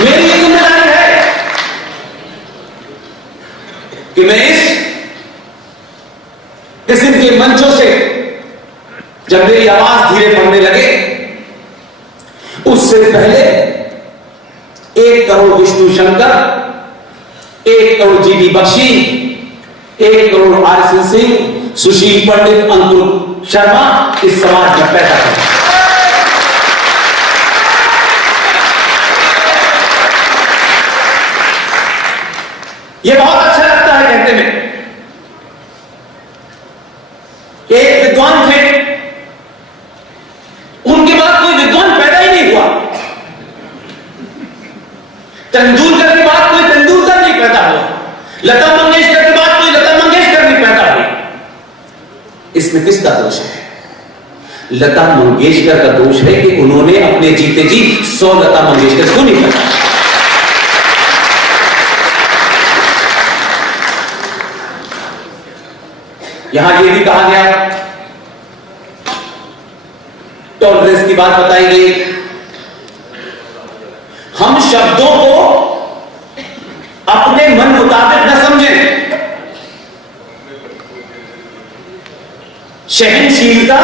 मेरी जिम्मेदारी है कि मैं इस किस्म के मंचों से जब मेरी आवाज धीरे पड़ने लगे, उससे पहले 1 करोड़ विष्णु शंकर, 1 करोड़ जीडी बख्शी, 1 करोड़ आरएसएन सिंह, सुशील पंडित, अंकुर शर्मा इस समाज में पैदा करें। यह बहुत अच्छा लगता है कहते में। एक विद्वान थे, उनके बाद कोई विद्वान पैदा ही नहीं हुआ। तेंदुलकर के बाद कोई तेंदुलकर नहीं पैदा हुआ। लता मंगेशकर के बाद कोई लता मंगेशकर नहीं पैदा हुई। इसमें किसका दोष है? लता मंगेशकर का दोष है कि उन्होंने अपने जीते जी 100 लता मंगेशकर क्यों नहीं पैदा। यहां यह भी कहा गया, टॉलरेंस की बात बताई गई। हम शब्दों को अपने मन मुताबिक न समझें। सहनशीलता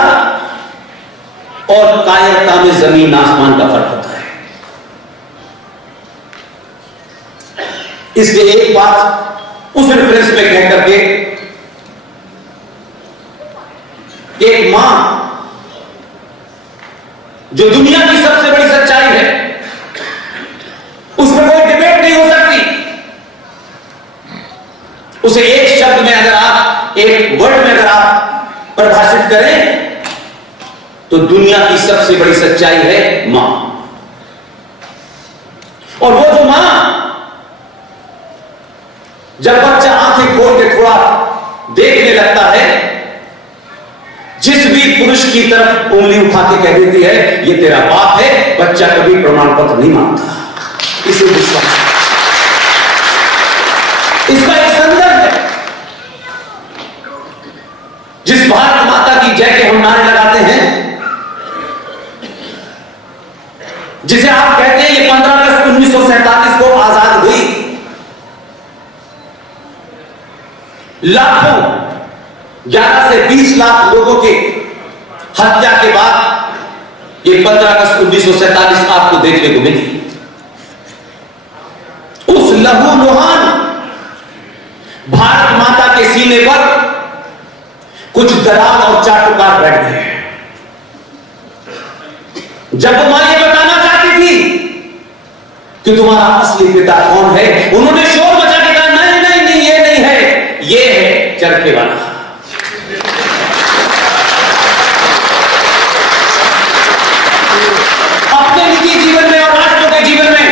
और कायरता में जमीन आसमान का फर्क होता है। इसलिए एक बात उस रेफरेंस में कह करके, एक मां जो दुनिया की सबसे बड़ी सच्चाई है, उसमें कोई डिबेट नहीं हो सकती। उसे एक शब्द में अगर आप, एक वर्ड में अगर आप परिभाषित करें तो दुनिया की सबसे बड़ी सच्चाई है मां। और वो जो मां, जब बच्चा आंखें खोल के थोड़ा देखने लगता है, जिस भी पुरुष की तरफ उंगली उठा के कह देती है ये तेरा बाप है, बच्चा कभी प्रमाण पत्र नहीं मांगता। इसे विश्वास, इसका एक संदर्भ है। जिस भारत माता की जय के हम नारे लगाते हैं, जिसे आप कहते हैं ये 15 अगस्त 1947 को आजाद हुई, लाखों 11 से 20 लाख लोगों के हत्या के बाद ये 15 अगस्त 1947 आपको देखने को मिली। उस लहूलुहान भारत माता के सीने पर कुछ दलाल और चाटुकार बैठ गए। जब वो मां ये बताना चाहती थी कि तुम्हारा असली पिता कौन है, उन्होंने शोर मचा के कहा नहीं नहीं नहीं, ये नहीं है, ये है चरखे वाला। अपने निजी जीवन में और राष्ट्रों के जीवन में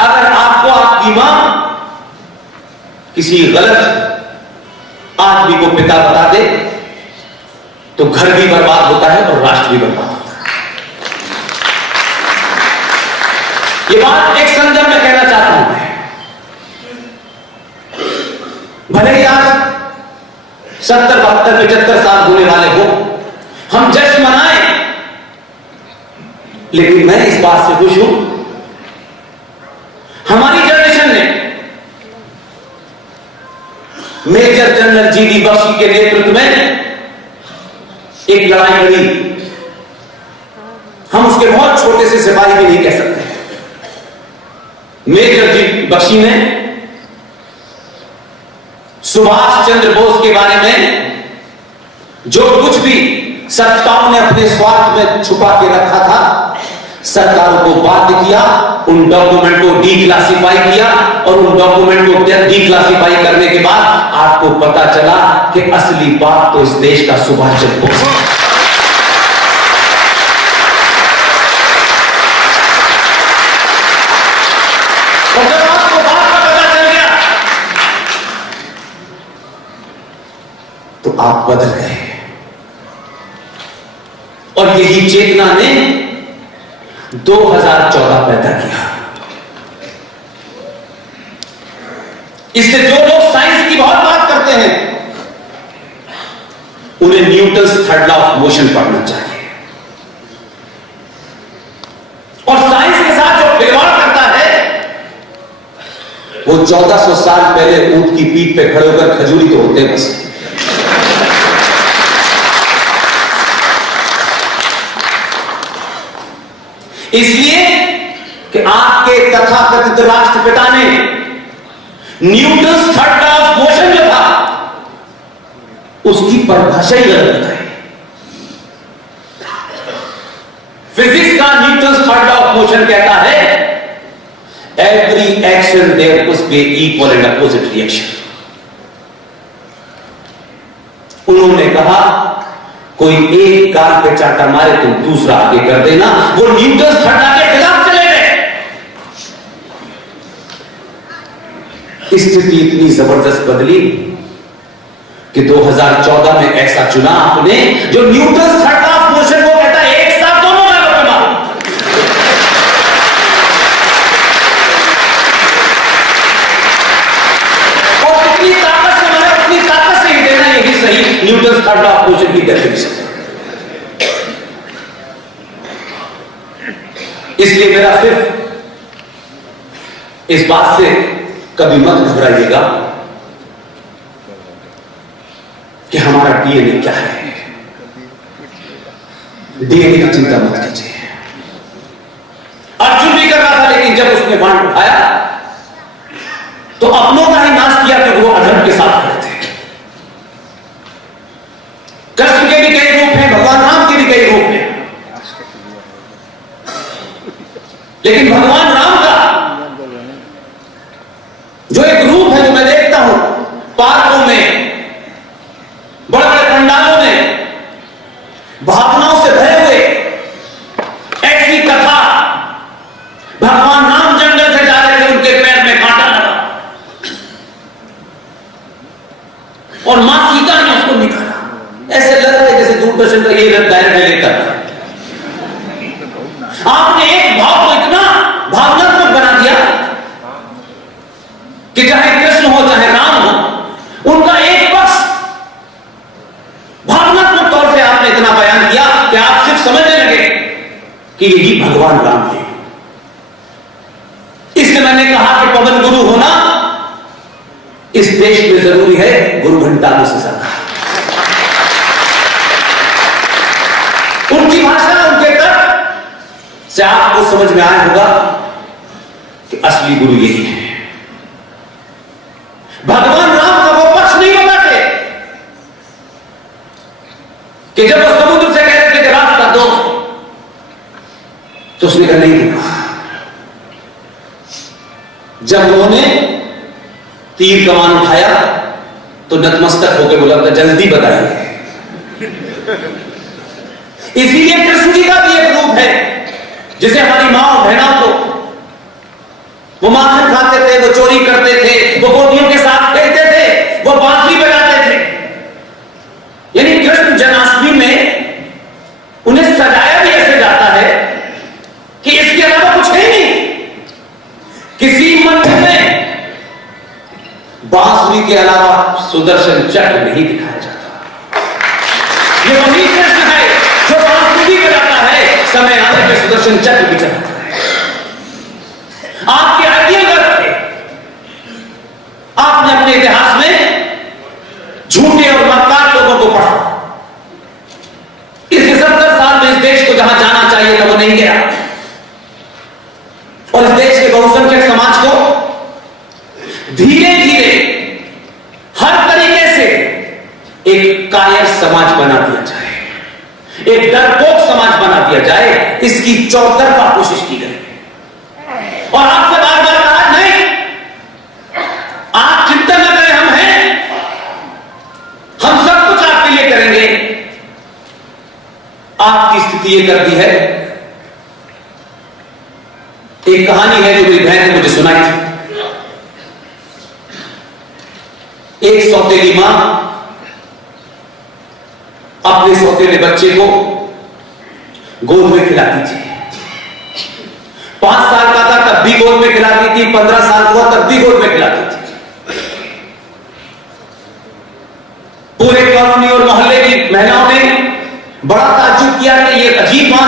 अगर आपको आपकी मां किसी गलत आदमी को पिता बता दे तो घर भी बर्बाद होता है और राष्ट्र भी बर्बाद होता है। ये बात एक संदर्भ में कहना चाहता हूं मैं। भले ही आज 70, 72, 75 साल होने वाले हो, हम जश्न मनाएं, लेकिन मैं इस बात से खुश हूं, हमारी जनरेशन ने मेजर जनरल जीडी बख्शी के नेतृत्व में एक लड़ाई लड़ी। हम उसके बहुत छोटे से सिपाही भी नहीं कह सकते। मेजर जीडी बख्शी ने सुभाष चंद्र बोस के बारे में जो कुछ भी सत्ताओं ने अपने स्वार्थ में छुपा के रखा था, सरकारों को बाध्य किया, उन डॉक्यूमेंट को डीक्लासिफाई किया, और उन डॉक्यूमेंट को डीक्लासिफाई करने के बाद आपको पता चला कि असली बात तो इस देश का सुभाष चंद्र बोस है। और जब आपको बात का पता चल गया तो आप बदल गए, और यही चेतना ने 2014 पैदा किया। इससे जो लोग साइंस की बहुत बात करते हैं, उन्हें Newton's 3rd law of motion पढ़ना चाहिए। और साइंस वो 1400 साल पहले ऊंट की पीठ पे खड़े होकर खजूरी तोड़ते बस। इसलिए कि आपके तथाकथित राष्ट्रपिता ने Newton third law of motion जो था उसकी परिभाषा ही गलत बताई। फिजिक्स का Newton third law of motion कहता है every action there must be equal and opposite reaction. उन्होंने कहा कोई एक गाल पे चाटा मारे तुम दूसरा आगे कर देना। वो न्यूटन थर्ड लॉ के खिलाफ चले गए। स्थिति इतनी जबरदस्त बदली कि 2014 में ऐसा चुना आपने जो Newton third law of motion को कहता है एक साथ दोनों गालों पे मारो। और कितनी ताकत से मारे उतनी ताकत से ही देना, यही सही Newton third law of motion की डेफिनेशन। इसलिए मेरा सिर्फ इस बात से कभी मत घबराइएगा कि हमारा डीएनए क्या है। डीएनए की चिंता मत कीजिए। अर्जुन भी कर रहा था, लेकिन जब उसने बाण उठाया तो अपनों का ही नाश किया कि वो अधर्म के साथ खड़े थे। कृष्ण के भी कई रूप हैं, भगवान राम के भी कई रूप हैं, लेकिन भगवान राम का जो एक रूप है जो मैं देखता हूं पार्कों में, बड़े बड़े पंडालों में, भावनाओं से भरे हुए, ऐसी कथा भगवान राम जंगल से जा रहे थे, उनके पैर में कांटा लगा और मां सीता ने उसको निकाला। ऐसे लग रहा है जैसे दूरदर्शन का ये दायरे में लेकर आपने एक भाव को इतना भावनात्मक बना दिया कि चाहे कृष्ण हो चाहे राम हो, उनका एक पक्ष भावनात्मक तौर से आपने इतना बयान किया कि आप सिर्फ समझने लगे कि यही भगवान राम है। इसलिए मैंने कहा कि पवन गुरु होना इस देश में जरूरी है गुरु घंटालों से ज्यादा। उनकी भाषा, उनके तर्क से आपको समझ में आया होगा कि असली गुरु यही है। भगवान राम का वो पक्ष नहीं बताते कि जब वो समुद्र से कह रहे थे कि रास्ता दो, तो उसने कहा नहीं दूंगा। जब उन्होंने तीर कमान उठाया तो नतमस्तक होकर बोला जल्दी बताइए। इसीलिए कृष्ण जी का भी एक रूप है जिसे हमारी मां और बहनों को, वो माखन खाते थे, वो चोरी करते थे, वो गोपियों के साथ खेलते थे, वो बांसुरी बजाते थे। यानी कृष्ण जन्माष्टमी में उन्हें सजाया भी ऐसे जाता है कि इसके अलावा कुछ है नहीं। किसी मंदिर में बांसुरी के अलावा सुदर्शन चक्र नहीं दिखाया जाता। ये वही कृष्ण है जो बांसुरी बजाता है, समय आने पे सुदर्शन चक्र भी चलाता है। आपके आइडिया गलत थे। आपने अपने इतिहास में झूठे और मक्कार लोगों को पढ़ा। इसके 70 साल में इस देश को जहां जाना चाहिए था वो नहीं गया, और इस देश के बहुसंख्यक समाज को धीरे धीरे हर तरीके से एक कायर समाज बना दिया जाए, एक डरपोक समाज बना दिया जाए, इसकी चौतरफा कोशिश की गई। और आपसे बार बार कहा नहीं, आप चिंता न करें, हम हैं, हम सब कुछ आपके लिए करेंगे। आपकी स्थिति ये कर दी है। एक कहानी है जो मेरी बहन ने मुझे सुनाई थी। एक सौतेली मां अपने सौतेले बच्चे को गोद में खिलाती थी। 5 साल का था तब भी गोद में खिलाती थी, 15 साल हुआ तब भी गोद में खिलाती थी। पूरे कॉलोनी और मोहल्ले की महिलाओं ने बड़ा ताज्जुब किया कि ये अजीब मां